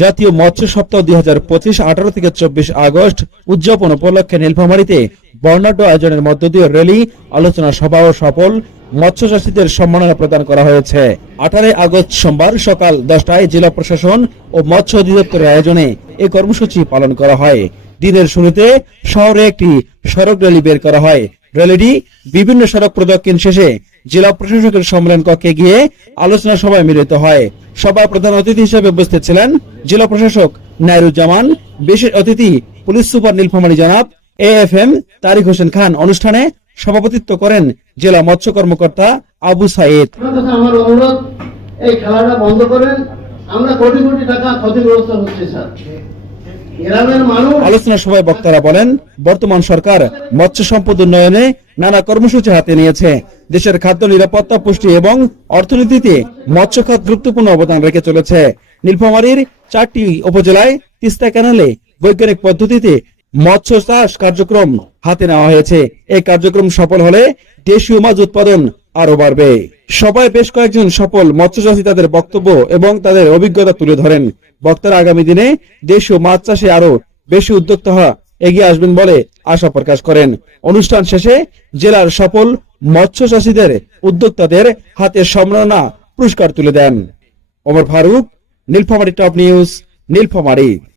জাতীয় মৎস্য সপ্তাহ 2025 18 থেকে 24 আগস্ট উদযাপন উপলক্ষে নীলফামারীতে বর্ণাঢ্য আয়োজনের মধ্য দিয়ে র্যালি, আলোচনা সভা ও সফল মৎস্য চাষীদের সম্মাননা প্রদান করা হয়েছে। 18 আগস্ট সোমবার সকাল 10টায় জেলা প্রশাসন ও মৎস্য অধিদপ্তরের আয়োজনে এই কর্মসূচি পালন করা হয়। দিনের শুরুতে শহরে একটি সড়ক র্যালি বের করা হয়। র্যালিটি বিভিন্ন সড়ক প্রদক্ষিণ শেষে জেলা প্রশাসকের সম্মেলন কক্ষে গিয়ে আলোচনা সভায় মিলিত হয়। সভায় প্রধান অতিথি হিসেবে উপস্থিত ছিলেন জেলা প্রশাসক নাইরুজ্জামান, বিশেষ অতিথি পুলিশ সুপার নীলফামারী জনাব AFM তারিক হোসেন খান। অনুষ্ঠানে সভাপতিত্ব করেন জেলা মৎস্য কর্মকর্তা আবু সাইদ। আমার অনুরোধ, এই খেলাটা বন্ধ করেন। আমরা কোটি কোটি টাকা ক্ষতিগ্রস্ত হচ্ছে স্যার। আলোচনা সভায় বক্তারা বলেন, বর্তমান সরকার মৎস্য সম্পদ উন্নয়নে নানা কর্মসূচি হাতে নিয়েছে। দেশের খাদ্য নিরাপত্তা, পুষ্টি এবং অর্থনীতিতে মৎস্য খাত গুরুত্বপূর্ণ অবদান রেখে চলেছে। নীলফামারীর 4টি উপজেলায় তিস্তা ক্যানালে বৈজ্ঞানিক পদ্ধতিতে মৎস্য চাষ কার্যক্রম হাতে নেওয়া হয়েছে। এই কার্যক্রম সফল হলে দেশীয় মাছ উৎপাদন আরো বাড়বে। সবাই বেশ কয়েকজন সফল মৎস্যচাষী তাদের বক্তব্য এবং তাদের অভিজ্ঞতা তুলে ধরেন। বক্তারা আগামী দিনে দেশীয় মাছ চাষে আরো বেশি উদ্যোক্তা এগিয়ে আসবেন বলে আশা প্রকাশ করেন। অনুষ্ঠান শেষে জেলার সফল মৎস্য চাষীদের উদ্যোক্তাদের হাতে সম্মাননা পুরস্কার তুলে দেন। Omar Faruk, Nilphamari top news, Nilphamari.